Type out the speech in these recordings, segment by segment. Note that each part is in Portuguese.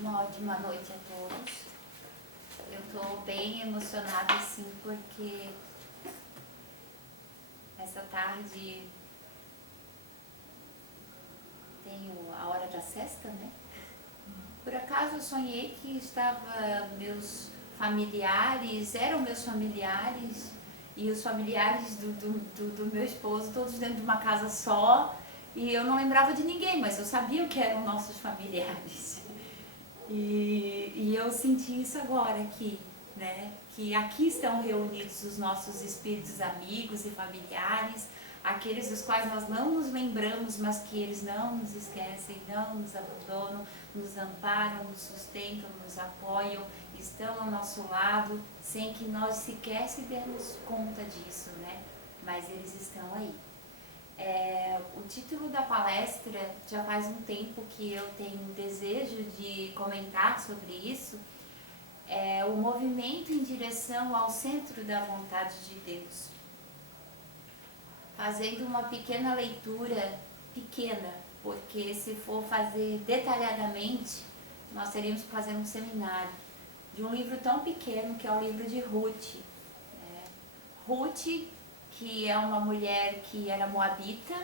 Uma ótima noite a todos. Eu estou bem emocionada assim porque essa tarde tenho a hora da sesta, né? Por acaso eu sonhei que eram meus familiares e os familiares do meu esposo, todos dentro de uma casa só, e eu não lembrava de ninguém, mas eu sabia que eram nossos familiares. E eu senti isso agora aqui, né? Que aqui estão reunidos os nossos espíritos amigos e familiares, aqueles dos quais nós não nos lembramos, mas que eles não nos esquecem, não nos abandonam, nos amparam, nos sustentam, nos apoiam, estão ao nosso lado, sem que nós sequer se demos conta disso, né? Mas eles estão aí. O título da palestra, já faz um tempo que eu tenho um desejo de comentar sobre isso, é o movimento em direção ao centro da vontade de Deus. Fazendo uma pequena leitura, porque se for fazer detalhadamente, nós teríamos que fazer um seminário, de um livro tão pequeno que é o livro de Ruth. Ruth, que é uma mulher que era moabita,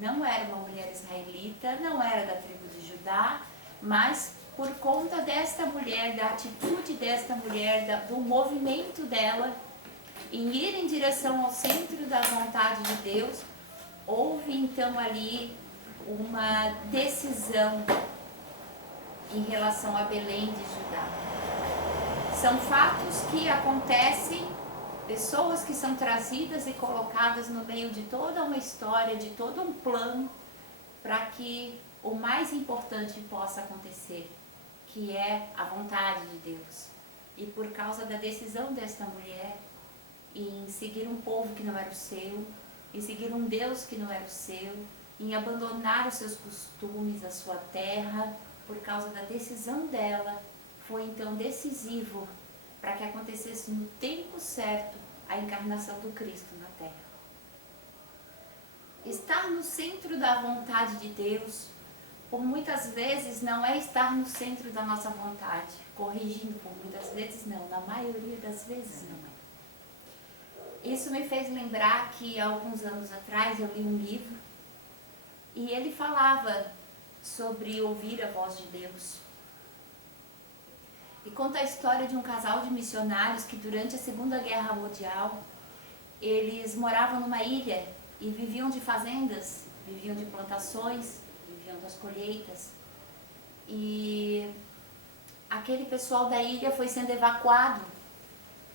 não era uma mulher israelita, não era da tribo de Judá, mas por conta desta mulher, da atitude desta mulher, do movimento dela em ir em direção ao centro da vontade de Deus, houve então ali uma decisão em relação a Belém de Judá. São fatos que acontecem, pessoas que são trazidas e colocadas no meio de toda uma história, de todo um plano, para que o mais importante possa acontecer, que é a vontade de Deus. E por causa da decisão desta mulher em seguir um povo que não era o seu, em seguir um Deus que não era o seu, em abandonar os seus costumes, a sua terra, por causa da decisão dela, foi então decisivo para que acontecesse no tempo certo a encarnação do Cristo na Terra. Estar no centro da vontade de Deus, por muitas vezes, não é estar no centro da nossa vontade. Corrigindo, por muitas vezes não, na maioria das vezes não é. Isso me fez lembrar que há alguns anos atrás eu li um livro e ele falava sobre ouvir a voz de Deus. E conta a história de um casal de missionários que durante a Segunda Guerra Mundial eles moravam numa ilha e viviam de fazendas, viviam de plantações, viviam das colheitas. E aquele pessoal da ilha foi sendo evacuado,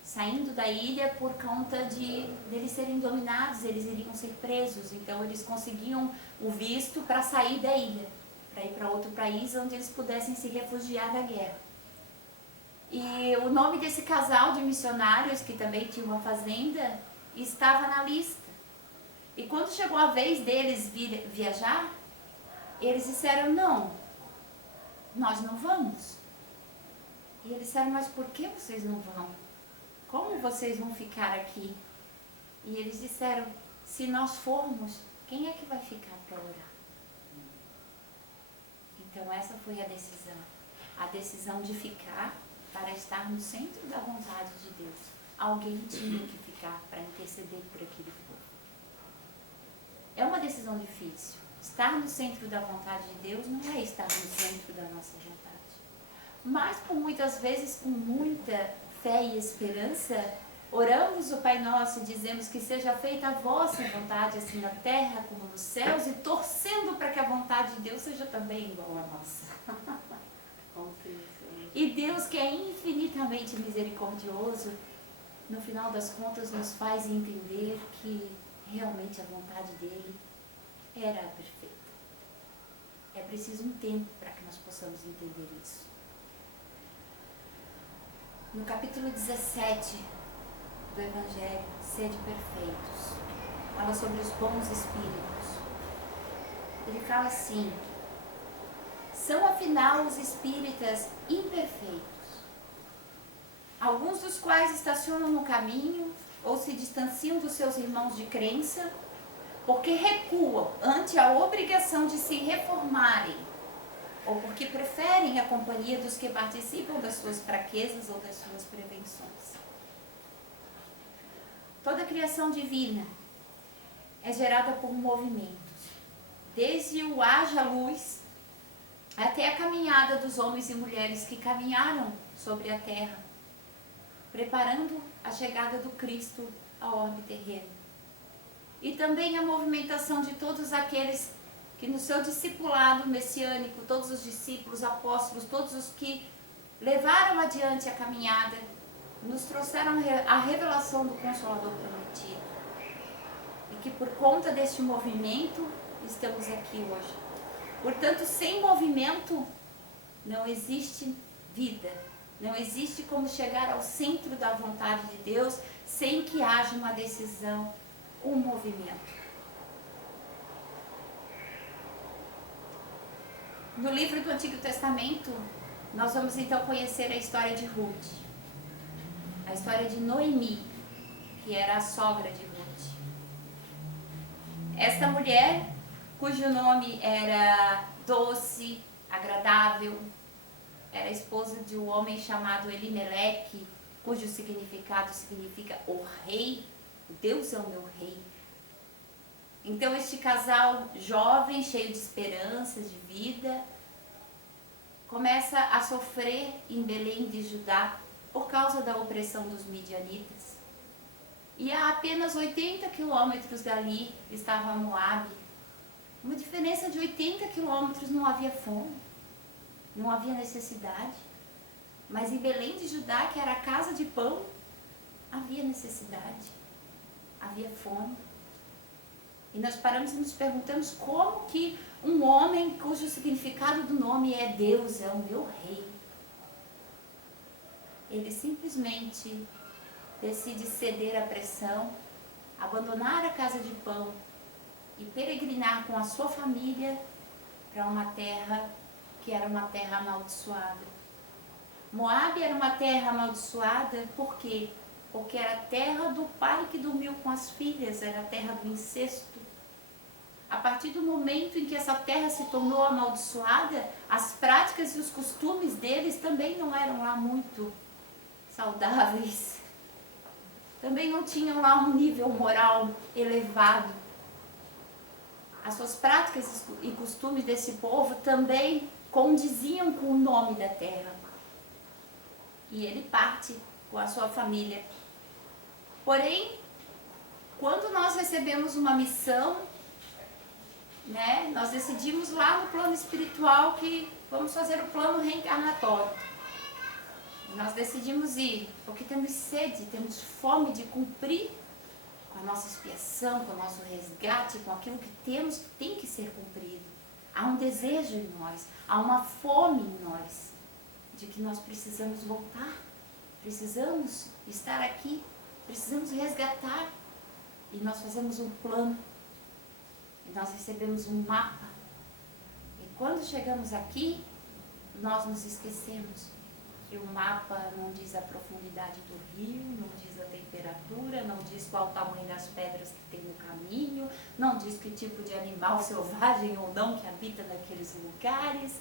saindo da ilha por conta de eles serem dominados, eles iriam ser presos. Então eles conseguiam o visto para sair da ilha, para ir para outro país onde eles pudessem se refugiar da guerra. E o nome desse casal de missionários, que também tinha uma fazenda, estava na lista. E quando chegou a vez deles viajar, eles disseram: não, nós não vamos. E eles disseram: mas por que vocês não vão? Como vocês vão ficar aqui? E eles disseram: se nós formos, quem é que vai ficar para orar? Então essa foi a decisão de ficar para estar no centro da vontade de Deus. Alguém tinha que ficar para interceder por aquele povo. É uma decisão difícil. Estar no centro da vontade de Deus não é estar no centro da nossa vontade. Mas por muitas vezes, com muita fé e esperança, oramos o Pai Nosso e dizemos que seja feita a vossa vontade, assim na terra como nos céus, e torcendo para que a vontade de Deus seja também igual à nossa. E Deus, que é infinitamente misericordioso, no final das contas nos faz entender que realmente a vontade dele era a perfeita. É preciso um tempo para que nós possamos entender isso. No capítulo 17 do Evangelho, Sede Perfeitos, fala sobre os bons espíritos. Ele fala assim: são afinal os espíritas imperfeitos, alguns dos quais estacionam no caminho ou se distanciam dos seus irmãos de crença, porque recuam ante a obrigação de se reformarem ou porque preferem a companhia dos que participam das suas fraquezas ou das suas prevenções. Toda a criação divina é gerada por movimentos, desde o haja luz até a caminhada dos homens e mulheres que caminharam sobre a terra, preparando a chegada do Cristo ao orbe terreno. E também a movimentação de todos aqueles que no seu discipulado messiânico, todos os discípulos, apóstolos, todos os que levaram adiante a caminhada, nos trouxeram a revelação do Consolador prometido. E que por conta deste movimento, estamos aqui hoje. Portanto, sem movimento, não existe vida. Não existe como chegar ao centro da vontade de Deus sem que haja uma decisão, um movimento. No livro do Antigo Testamento, nós vamos então conhecer a história de Ruth, a história de Noemi, que era a sogra de Ruth. Esta mulher, cujo nome era Doce, agradável, era esposa de um homem chamado Elimeleque, cujo significado significa o rei, Deus é o meu rei. Então este casal jovem, cheio de esperanças, de vida, começa a sofrer em Belém de Judá por causa da opressão dos midianitas. E a apenas 80 quilômetros dali estava Moabe. Uma diferença de 80 quilômetros, não havia fome, não havia necessidade. Mas em Belém de Judá, que era a casa de pão, havia necessidade, havia fome. E nós paramos e nos perguntamos como que um homem cujo significado do nome é Deus, é o meu rei, ele simplesmente decide ceder à pressão, abandonar a casa de pão e peregrinar com a sua família para uma terra que era uma terra amaldiçoada. Moabe era uma terra amaldiçoada, por quê? Porque era a terra do pai que dormiu com as filhas, era a terra do incesto. A partir do momento em que essa terra se tornou amaldiçoada, as práticas e os costumes deles também não eram lá muito saudáveis. Também não tinham lá um nível moral elevado. As suas práticas e costumes desse povo também condiziam com o nome da terra. E ele parte com a sua família. Porém, quando nós recebemos uma missão, nós decidimos lá no plano espiritual que vamos fazer o plano reencarnatório. Nós decidimos ir, porque temos sede, temos fome de cumprir com a nossa expiação, com o nosso resgate, com aquilo que temos que tem que ser cumprido. Há um desejo em nós, há uma fome em nós, de que nós precisamos voltar, precisamos estar aqui, precisamos resgatar. E nós fazemos um plano, e nós recebemos um mapa. E quando chegamos aqui, nós nos esquecemos que o mapa não diz a profundidade do rio, não diz a temperatura, não diz qual o tamanho das pedras que tem no caminho, não diz que tipo de animal selvagem ou não que habita naqueles lugares.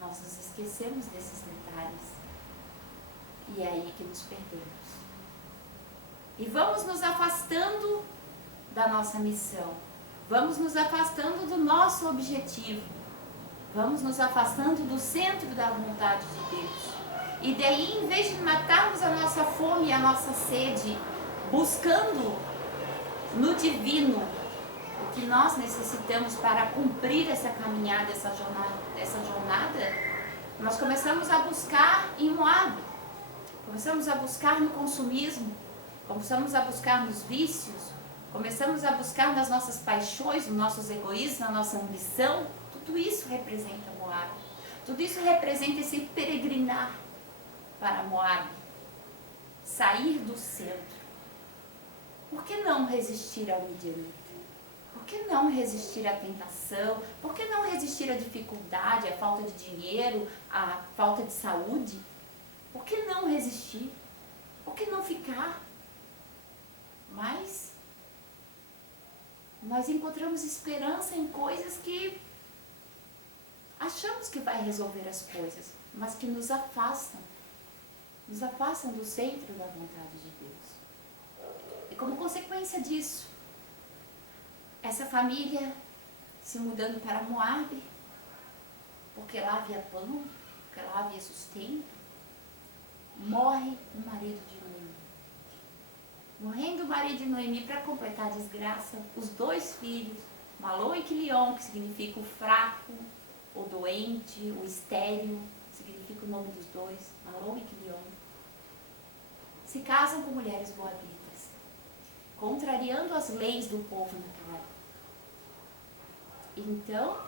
Nós nos esquecemos desses detalhes. E é aí que nos perdemos. E vamos nos afastando da nossa missão. Vamos nos afastando do nosso objetivo. Vamos nos afastando do centro da vontade de Deus. E daí, em vez de matarmos a nossa fome e a nossa sede, buscando no divino o que nós necessitamos para cumprir essa caminhada, essa jornada, nós começamos a buscar em Moabe. Começamos a buscar no consumismo, começamos a buscar nos vícios, começamos a buscar nas nossas paixões, nos nossos egoísmos, na nossa ambição. Tudo isso representa Moabe. Tudo isso representa esse peregrinar para Moabe. Sair do centro. Por que não resistir ao midianita? Por que não resistir à tentação? Por que não resistir à dificuldade, à falta de dinheiro, à falta de saúde? Por que não resistir? Por que não ficar? Mas nós encontramos esperança em coisas que achamos que vai resolver as coisas, mas que nos afastam do centro da vontade de Deus. E como consequência disso, essa família se mudando para Moabe, porque lá havia pão, porque lá havia sustento, morre o marido de Noemi. Morrendo o marido de Noemi, para completar a desgraça, os 2 filhos, Malom e Quilion, que significa o fraco, o doente, o estéril, significa o nome dos 2, Malom e Quilion, se casam com mulheres moabitas, contrariando as leis do povo naquela época. Então,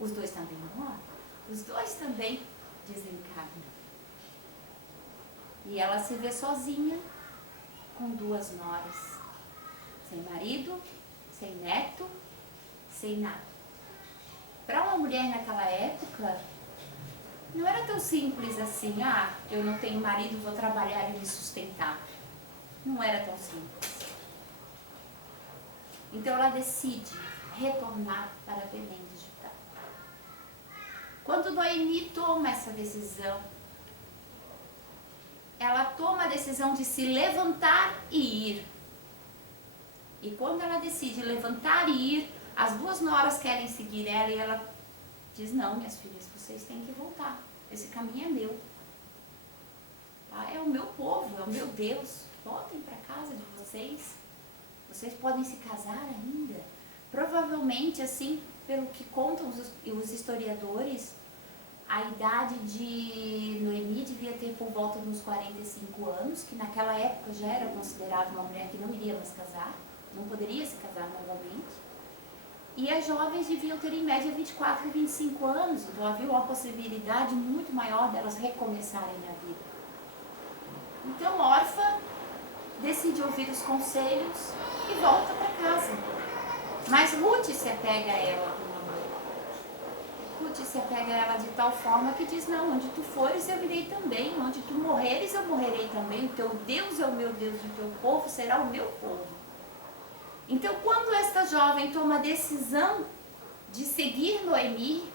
os 2 também morrem, os 2 também desencarnam. E ela se vê sozinha, com 2 noras, sem marido, sem neto, sem nada. Para uma mulher naquela época, não era tão simples assim, eu não tenho marido, vou trabalhar e me sustentar. Não era tão simples. Então ela decide retornar para Belém de Judá. Quando Noemi toma essa decisão, ela toma a decisão de se levantar e ir. E quando ela decide levantar e ir, as 2 noras querem seguir ela e ela diz, não, minhas filhas, vocês têm que voltar. Esse caminho é meu. É o meu povo, é o meu Deus. Voltem para casa de vocês. Vocês podem se casar ainda. Provavelmente, assim, pelo que contam os historiadores, a idade de Noemi devia ter por volta de uns 45 anos, que naquela época já era considerada uma mulher que não iria mais casar, não poderia se casar novamente. E as jovens deviam ter em média 24 e 25 anos, então havia uma possibilidade muito maior delas recomeçarem a vida. Então Orfa decide ouvir os conselhos e volta para casa. Mas Ruth se apega a ela como mãe. Ruth se apega a ela de tal forma que diz, não, onde tu fores eu irei também, onde tu morreres eu morrerei também, o teu Deus é o meu Deus, o teu povo será o meu povo. Então, quando esta jovem toma a decisão de seguir Noemi,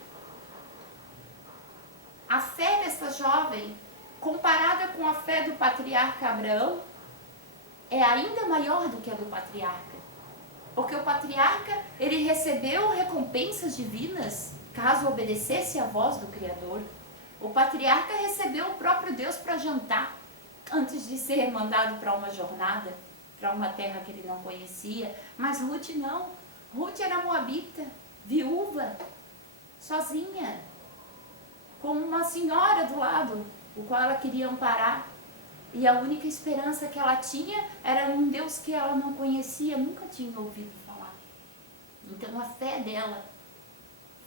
a fé desta jovem, comparada com a fé do patriarca Abraão, é ainda maior do que a do patriarca. Porque o patriarca, ele recebeu recompensas divinas, caso obedecesse à voz do Criador. O patriarca recebeu o próprio Deus para jantar, antes de ser mandado para uma jornada, para uma terra que ele não conhecia. Mas Ruth não. Ruth era moabita, viúva, sozinha, com uma senhora do lado, o qual ela queria amparar. E a única esperança que ela tinha era um Deus que ela não conhecia, nunca tinha ouvido falar. Então a fé dela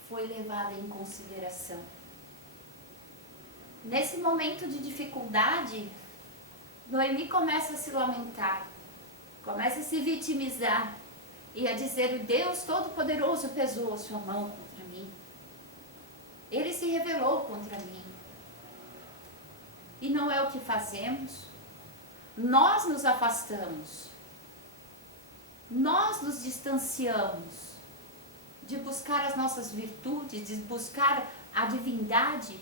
foi levada em consideração. Nesse momento de dificuldade, Noemi começa a se lamentar, começa a se vitimizar e a dizer, o Deus Todo-Poderoso pesou a sua mão contra mim. Ele se revelou contra mim. E não é o que fazemos. Nós nos afastamos. Nós nos distanciamos de buscar as nossas virtudes, de buscar a divindade,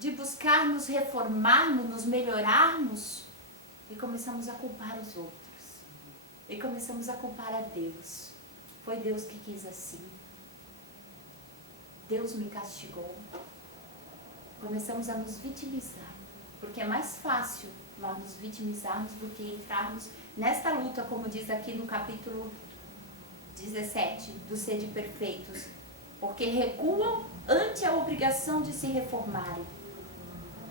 de buscar nos reformarmos, nos melhorarmos, e começamos a culpar os outros. E começamos a culpar a Deus. Foi Deus que quis assim. Deus me castigou. Começamos a nos vitimizar, porque é mais fácil nós nos vitimizarmos do que entrarmos nesta luta, como diz aqui no capítulo 17, do sede perfeitos, porque recuam ante a obrigação de se reformarem.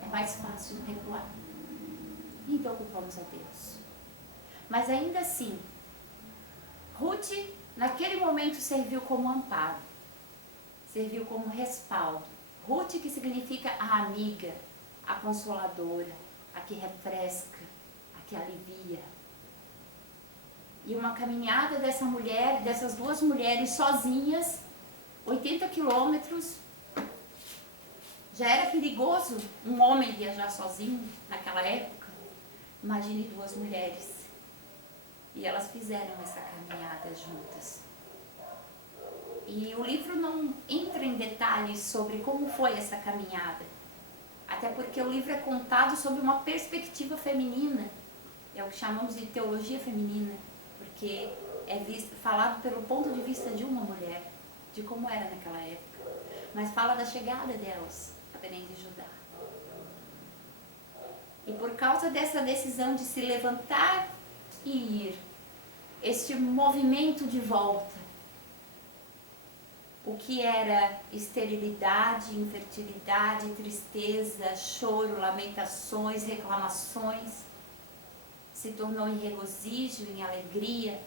É mais fácil recuar. Então culpamos a Deus. Mas ainda assim, Ruth naquele momento serviu como amparo, serviu como respaldo. Ruth, que significa a amiga, a consoladora, a que refresca, a que alivia. E uma caminhada dessa mulher, dessas 2 mulheres sozinhas, 80 quilômetros, já era perigoso um homem viajar sozinho naquela época. Imagine 2 mulheres. E elas fizeram essa caminhada juntas. E o livro não entra em detalhes sobre como foi essa caminhada. Até porque o livro é contado sob uma perspectiva feminina. É o que chamamos de teologia feminina, porque é falado pelo ponto de vista de uma mulher, de como era naquela época. Mas fala da chegada delas a Belém de Judá. E por causa dessa decisão de se levantar e ir, este movimento de volta, o que era esterilidade, infertilidade, tristeza, choro, lamentações, reclamações, se tornou em regozijo, em alegria.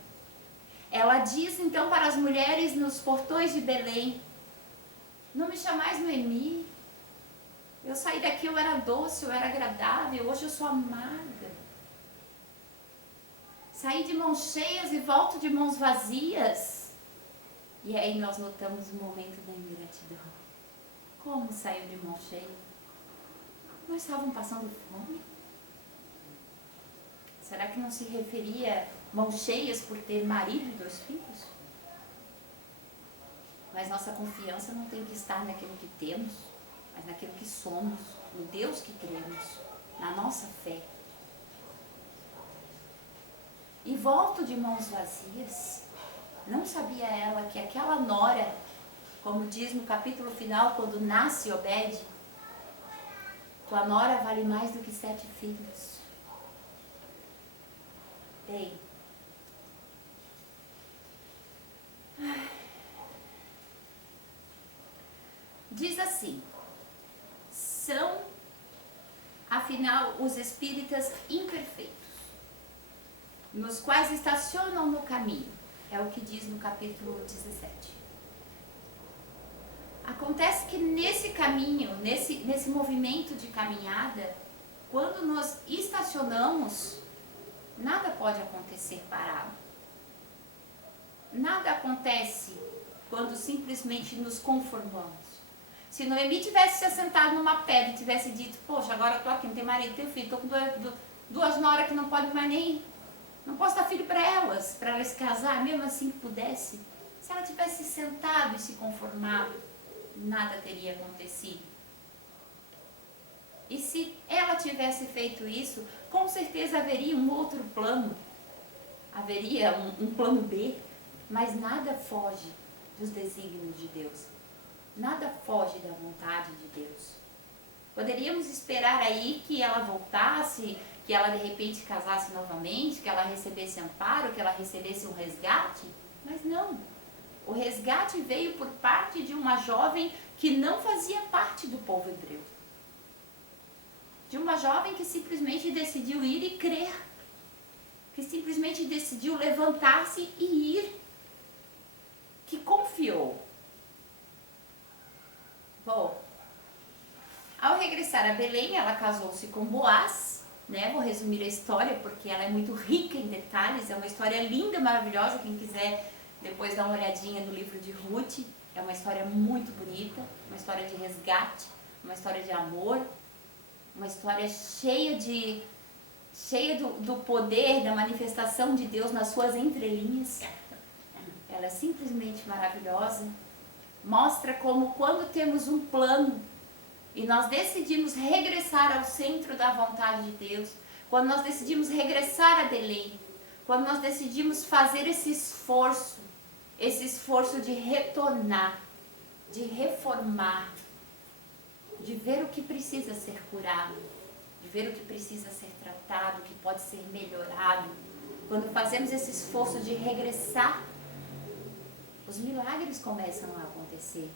Ela diz então para as mulheres nos portões de Belém: não me chamais Noemi, eu saí daqui, eu era doce, eu era agradável, hoje eu sou amarga. Saí de mãos cheias e volto de mãos vazias. E aí nós notamos o momento da ingratidão. Como saiu de mão cheia? Não estavam passando fome? Será que não se referia mãos cheias por ter marido e 2 filhos? Mas nossa confiança não tem que estar naquilo que temos, mas naquilo que somos, no Deus que cremos, na nossa fé. E volto de mãos vazias. Não sabia ela que aquela nora, como diz no capítulo final, quando nasce Obed, tua nora vale mais do que 7 filhos. Bem, diz assim: são, afinal, os espíritas imperfeitos, nos quais estacionam no caminho. É o que diz no capítulo 17. Acontece que nesse caminho, nesse movimento de caminhada, quando nós estacionamos, nada pode acontecer parado. Nada acontece quando simplesmente nos conformamos. Se Noemi tivesse se assentado numa pedra e tivesse dito: poxa, agora eu tô aqui, não tenho marido, tenho filho, tô com duas noras que não podem mais nem... não posso dar filho para elas se casar, mesmo assim que pudesse. Se ela tivesse sentado e se conformado, nada teria acontecido. E se ela tivesse feito isso, com certeza haveria um outro plano. Haveria um plano B, mas nada foge dos desígnios de Deus. Nada foge da vontade de Deus. Poderíamos esperar aí que ela voltasse, que ela de repente casasse novamente, que ela recebesse amparo, que ela recebesse um resgate, mas não. O resgate veio por parte de uma jovem que não fazia parte do povo hebreu. De uma jovem que simplesmente decidiu ir e crer, que simplesmente decidiu levantar-se e ir, que confiou. Bom, ao regressar a Belém, ela casou-se com Boaz, né? Vou resumir a história porque ela é muito rica em detalhes, é uma história linda, maravilhosa. Quem quiser depois dar uma olhadinha no livro de Ruth, é uma história muito bonita, uma história de resgate, uma história de amor, uma história cheia do poder, da manifestação de Deus nas suas entrelinhas. Ela é simplesmente maravilhosa. Mostra como quando temos um plano e nós decidimos regressar ao centro da vontade de Deus, quando nós decidimos regressar a Belém, quando nós decidimos fazer esse esforço de retornar, de reformar, de ver o que precisa ser curado, de ver o que precisa ser tratado, o que pode ser melhorado, quando fazemos esse esforço de regressar, os milagres começam a acontecer.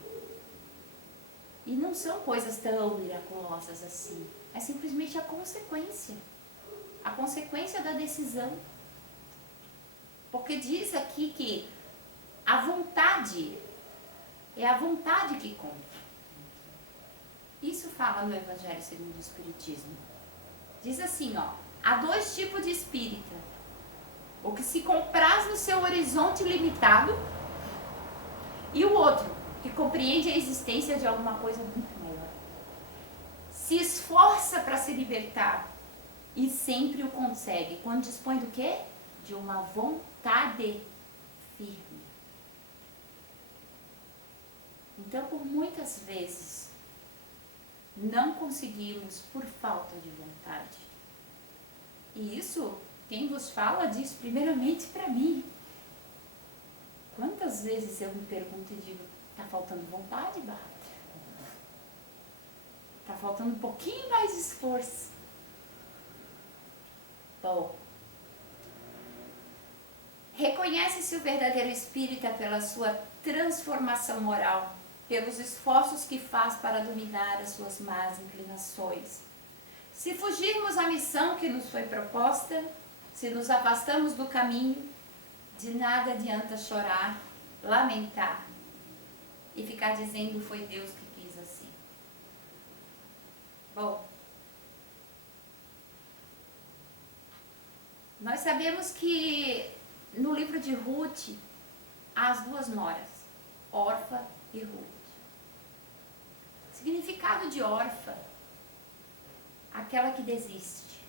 E não são coisas tão miraculosas assim. É simplesmente a consequência da decisão. Porque diz aqui que a vontade é a vontade que conta. Isso fala no Evangelho segundo o Espiritismo. Diz assim, ó: há 2 tipos de espírita: o que se compraz no seu horizonte limitado, e o outro, que compreende a existência de alguma coisa muito maior. Se esforça para se libertar e sempre o consegue. Quando dispõe do quê? De uma vontade firme. Então, por muitas vezes, não conseguimos por falta de vontade. E isso, quem vos fala diz primeiramente para mim. Quantas vezes eu me pergunto e digo, tá faltando vontade, Bárbara? Tá faltando um pouquinho mais de esforço. Bom, reconhece-se o verdadeiro espírita pela sua transformação moral, pelos esforços que faz para dominar as suas más inclinações. Se fugirmos à missão que nos foi proposta, se nos afastamos do caminho, de nada adianta chorar, lamentar e ficar dizendo foi Deus que quis assim. Bom, nós sabemos que no livro de Ruth há as duas noras, Orfa e Ruth. Significado de Orfa, aquela que desiste,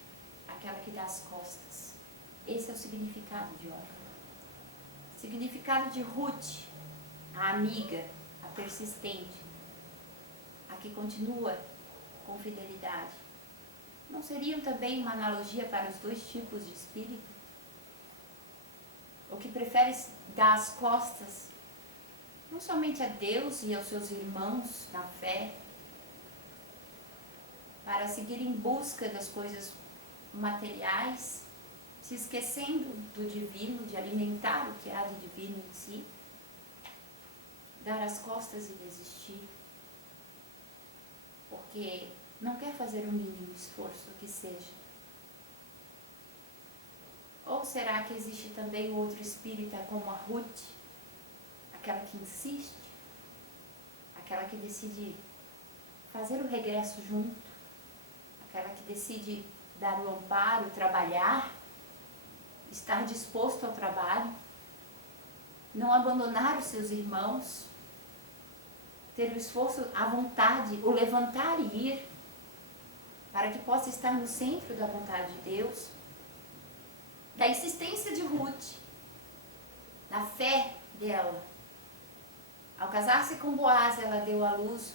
aquela que dá as costas. Esse é o significado de Orfa. Significado de Ruth, a amiga, a persistente, a que continua com fidelidade. Não seriam também uma analogia para os dois tipos de espírito? O que prefere dar as costas, não somente a Deus e aos seus irmãos na fé, para seguir em busca das coisas materiais, se esquecendo do divino, de alimentar o que há de divino em si, dar as costas e desistir, porque não quer fazer o mínimo esforço que seja. Ou será que existe também outro espírita como a Ruth, aquela que insiste, aquela que decide fazer o regresso junto, aquela que decide dar o amparo, trabalhar, estar disposto ao trabalho, não abandonar os seus irmãos, ter o esforço, a vontade, o levantar e ir, para que possa estar no centro da vontade de Deus, da insistência de Ruth, da fé dela. Ao casar-se com Boaz, ela deu à luz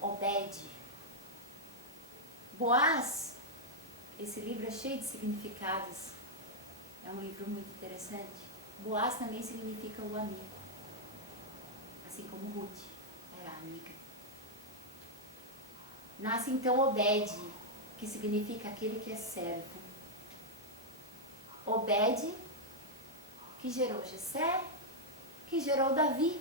Obed. Boaz, esse livro é cheio de significados, é um livro muito interessante. Boaz também significa o amigo, assim como Ruth era amiga. Nasce então Obed, que significa aquele que é servo. Obed, que gerou Jessé, que gerou Davi,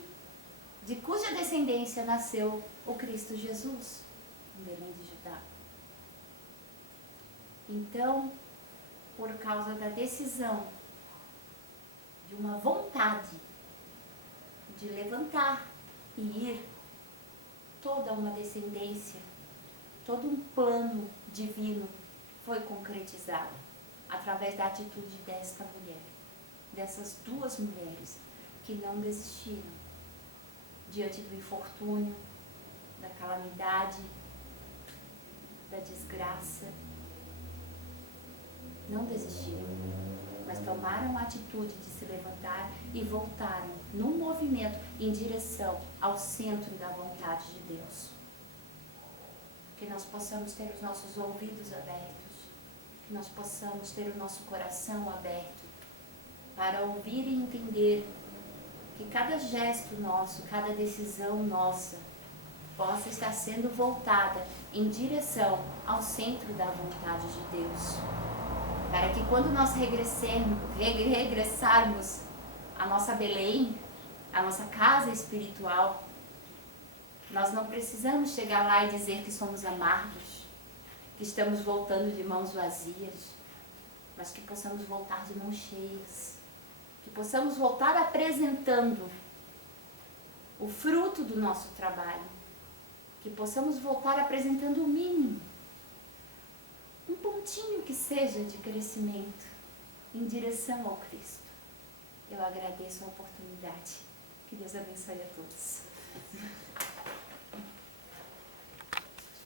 de cuja descendência nasceu o Cristo Jesus, em Belém de Judá. Então, por causa da decisão, de uma vontade de levantar e ir, toda uma descendência, todo um plano divino foi concretizado através da atitude desta mulher, dessas duas mulheres que não desistiram diante do infortúnio, da calamidade, da desgraça. Não desistiram, mas tomaram a atitude de se levantar e voltaram num movimento em direção ao centro da vontade de Deus. Que nós possamos ter os nossos ouvidos abertos, que nós possamos ter o nosso coração aberto para ouvir e entender que cada gesto nosso, cada decisão nossa possa estar sendo voltada em direção ao centro da vontade de Deus. Para que quando nós regressarmos à nossa Belém, à nossa casa espiritual, nós não precisamos chegar lá e dizer que somos amargos, que estamos voltando de mãos vazias, mas que possamos voltar de mãos cheias, que possamos voltar apresentando o fruto do nosso trabalho, que possamos voltar apresentando o mínimo, um pontinho que seja de crescimento em direção ao Cristo. Eu agradeço a oportunidade. Que Deus abençoe a todos.